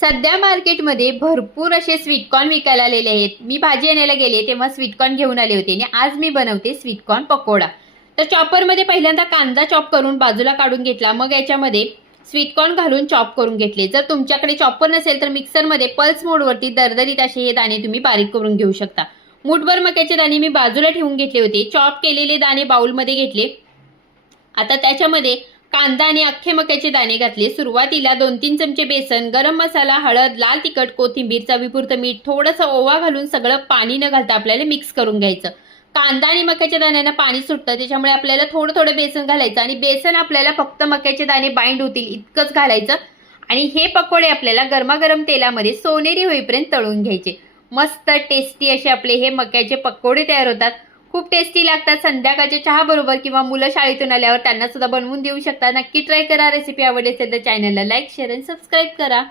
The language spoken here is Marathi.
सध्या मार्केटमध्ये भरपूर असे स्वीटकॉर्न विकायला आलेले आहेत। मी भाजी आणायला गेले तेव्हा स्वीटकॉर्न घेऊन आले होते आणि आज मी बनवते स्वीटकॉर्न पकोडा। तर चॉपरमध्ये पहिल्यांदा कांदा चॉप करून बाजूला काढून घेतला, मग याच्यामध्ये स्वीटकॉर्न घालून चॉप करून घेतले। जर तुमच्याकडे चॉपर नसेल तर मिक्सरमध्ये पल्स मोडवरती दरदरीत असे हे दाणे तुम्ही बारीक करून घेऊ शकता। मूठभर मक्याचे दाणे मी बाजूला ठेवून घेतले होते। चॉप केलेले दाणे बाउलमध्ये घेतले। आता त्याच्यामध्ये कांदा आणि अख्खे मक्याचे दाणे घातले। सुरुवातीला 2-3 चमचे बेसन, गरम मसाला, हळद, लाल तिखट, कोथिंबीर, चवीपुरतं मीठ, थोडंसं ओवा घालून सगळं पाणी न घालता आपल्याला मिक्स करून घ्यायचं। कांदा आणि मक्याच्या दाण्यांना पाणी सुटतं, त्याच्यामुळे आपल्याला थोडं थोडं बेसन घालायचं आणि बेसन आपल्याला फक्त मक्याचे दाणे बाइंड होतील इतकंच घालायचं आणि हे पकोडे आपल्याला गरमागरम तेलामध्ये सोनेरी होईपर्यंत तळून घ्यायचे। मस्त टेस्टी असे आपले हे मक्याचे पकोडे तयार होतात। खूप टेस्टी लागतात। संध्याकाळच्या चहा बरोबर किंवा मुलं शाळेतून आल्यावर त्यांना सुद्धा बनवून देऊ शकता। नक्की ट्राय करा। रेसिपी आवडली असेल तर चॅनलला लाईक, शेअर आणि सबस्क्राईब करा।